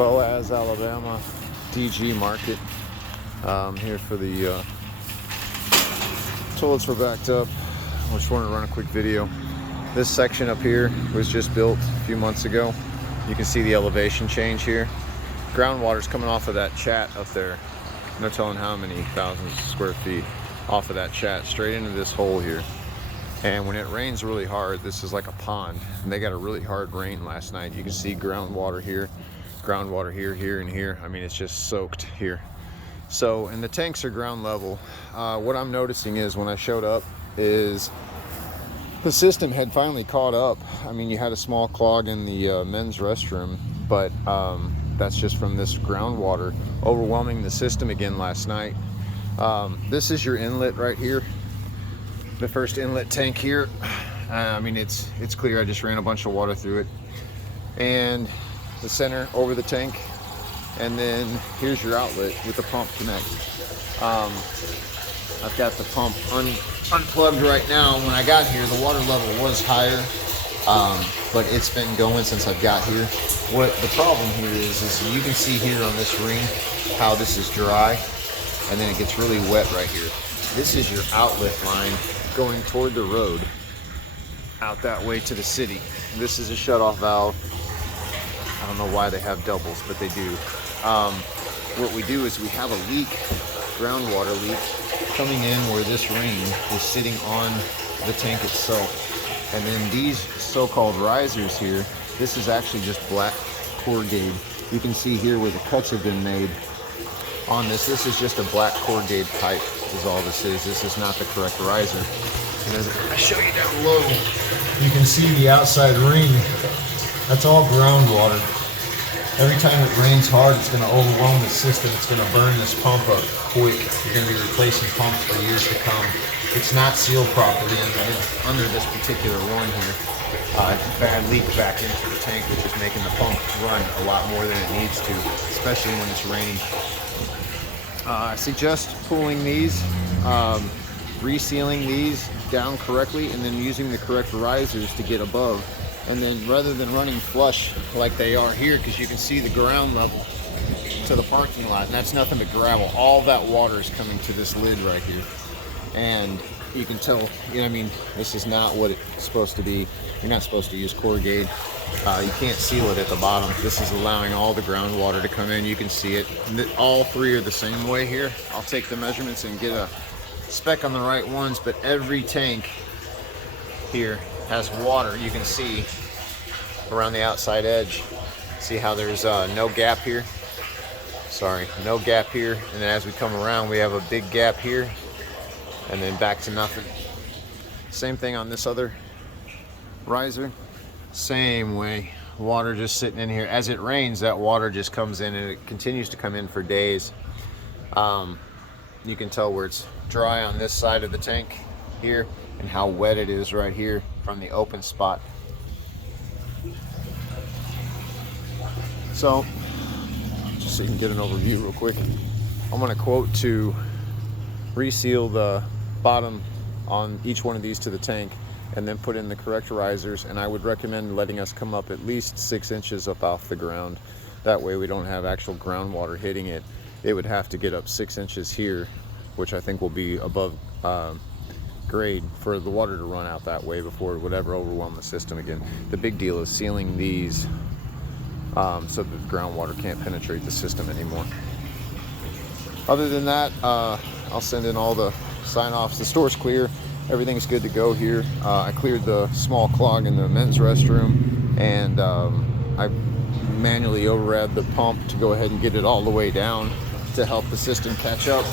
BOAZ, Alabama, DG market. Here for the toilets were backed up. I just wanted to run a quick video. This section up here was just built a few months ago. You can see the elevation change here. Groundwater's coming off of that chat up there. No telling how many thousands of square feet off of that chat straight into this hole here. And when it rains really hard, this is like a pond. And they got a really hard rain last night. You can see groundwater here, here, and here. I mean, it's just soaked here. So, and the tanks are ground level. What I'm noticing is when I showed up is the system had finally caught up. I mean, you had a small clog in the men's restroom, but that's just from this groundwater overwhelming the system again last night. This is your inlet right here. The first inlet tank here. I mean, it's clear. I just ran a bunch of water through it. And the center over the tank. And then here's your outlet with the pump connect. I've got the pump unplugged right now. When I got here, the water level was higher, but it's been going since I've got here. What the problem here is you can see here on this ring how this is dry, and then it gets really wet right here. This is your outlet line going toward the road out that way to the city. This is a shutoff valve. I don't know why they have doubles, but they do. What we do is we have a leak, groundwater leak, coming in where this ring is sitting on the tank itself. And then these so-called risers here, this is actually just black corrugated. You can see here where the cuts have been made on this. This is just a black corrugated pipe is all this is. This is not the correct riser. And as I show you down low, you can see the outside ring. That's all groundwater. Every time it rains hard, it's going to overwhelm the system. It's going to burn this pump up quick. You're going to be replacing pumps for years to come. It's not sealed properly under this particular one here. Bad leak back into the tank, which is making the pump run a lot more than it needs to, especially when it's raining. I suggest pulling these, resealing these down correctly, and then using the correct risers to get above. And then rather than running flush like they are here, because you can see the ground level to the parking lot, and that's nothing but gravel. All that water is coming to this lid right here. And you can tell, you know, I mean, this is not what it's supposed to be. You're not supposed to use corrugated. You can't seal it at the bottom. This is allowing all the groundwater to come in. You can see it. All three are the same way here. I'll take the measurements and get a spec on the right ones, but every tank here has water. You can see around the outside edge. See how there's no gap here? Sorry, no gap here. And then as we come around, we have a big gap here, and then back to nothing. Same thing on this other riser. Same way. Water just sitting in here. As it rains, that water just comes in, and it continues to come in for days. You can tell where it's dry on this side of the tank here, and how wet it is right here from the open spot. So, just so you can get an overview real quick, I'm going to quote to reseal the bottom on each one of these to the tank, and then put in the correct risers. And I would recommend letting us come up at least 6 inches up off the ground. That way we don't have actual groundwater hitting it. It would have to get up 6 inches here, which I think will be above grade for the water to run out that way before it would ever overwhelm the system again. The big deal is sealing these so that the groundwater can't penetrate the system anymore. Other than that, I'll send in all the sign-offs. The store's clear. Everything's good to go here. I cleared the small clog in the men's restroom, and I manually override the pump to go ahead and get it all the way down to help the system catch up.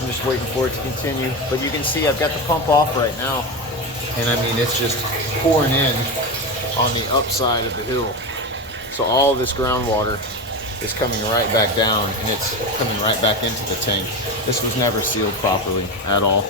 I'm just waiting for it to continue. But you can see I've got the pump off right now, and I mean, it's just pouring in on the upside of the hill. So all this groundwater is coming right back down, and it's coming right back into the tank. This was never sealed properly at all.